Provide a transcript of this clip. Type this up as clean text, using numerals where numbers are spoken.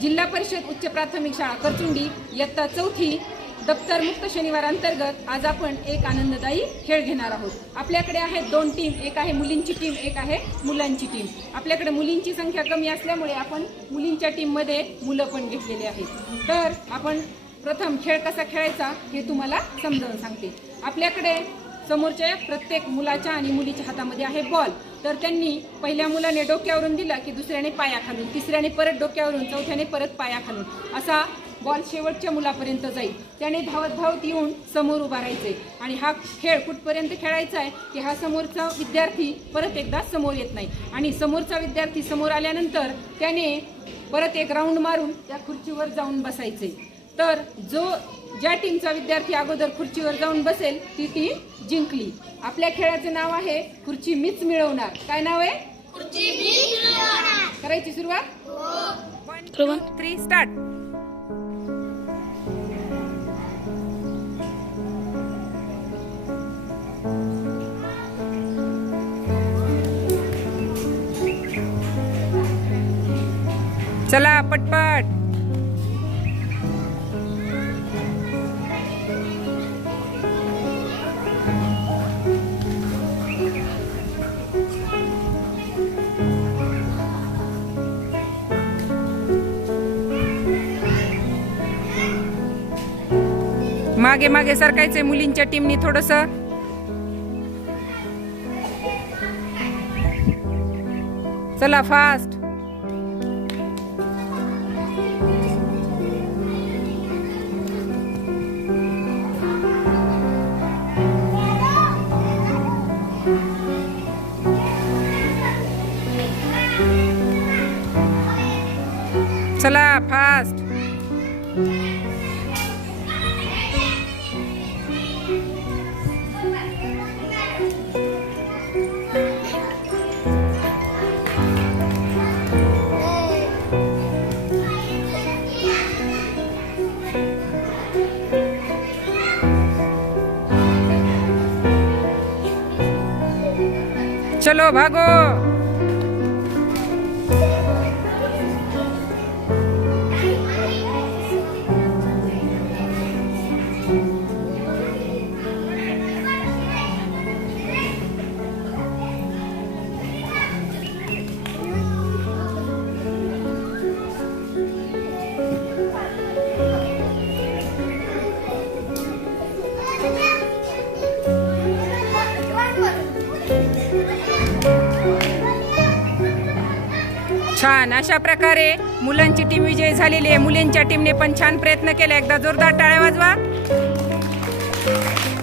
जिल्हा परिषद उच्च प्राथमिक शाळा करचुंडी इयत्ता 4थी दप्तर मुक्त शनिवार अंतर्गत आज आपण एक आनंददायी खेळ घेणार आहोत। आपल्याकडे आहेत 2 टीम, एक आहे मुलींची टीम, एक आहे मुलांची टीम। आपल्याकडे मुलींची संख्या कमी असल्यामुळे आपण मुलींच्या टीममध्ये मुलं पण घेतलेले आहेत। तर आपण प्रथम खेळ कसा खेळायचा हे तुम्हाला समजावून सांगते। आपल्याकडे समोरच्या प्रत्येक मुलाच्या आणि मुलीच्या हातामध्ये आहे बॉल। तर त्यांनी पहिल्या मुलाने डोक्यावरून दिला की दुसऱ्याने पायाखालून, तिसऱ्याने परत डोक्यावरून, चौथ्याने परत पायाखालून असा बॉल शेवटच्या मुलापर्यंत जाईल। त्याने धावत धावत येऊन समोर उभा राहायचे आणि हा खेळ कुठपर्यंत खेळायचा आहे की हा समोरचा विद्यार्थी परत एकदा समोर येत नाही आणि समोरचा विद्यार्थी समोर आल्यानंतर त्याने परत एक राऊंड मारून त्या खुर्चीवर जाऊन बसायचे। तर ज्या टीमचा विद्यार्थी अगोदर खुर्चीवर जाऊन बसेल ती टीम जिंकली। आपल्या खेळाचे नाव आहे खुर्ची मीच मिळवणार। काय नाव आहे? खुर्ची मीच मिळवणार। करायची सुरुवात? 1 2 3 स्टार्ट। चला पटपट। मागे मागे सरकायचे मुलींच्या टीमनी थोडस। चला फास्ट। चला फास्ट। चलो भागो। छान, अशा प्रकारे मुलांची टीम विजयी झालेली आहे। मुलींच्या टीमने पण छान प्रयत्न केला। एकदा जोरदार टाळ्या वाजवा।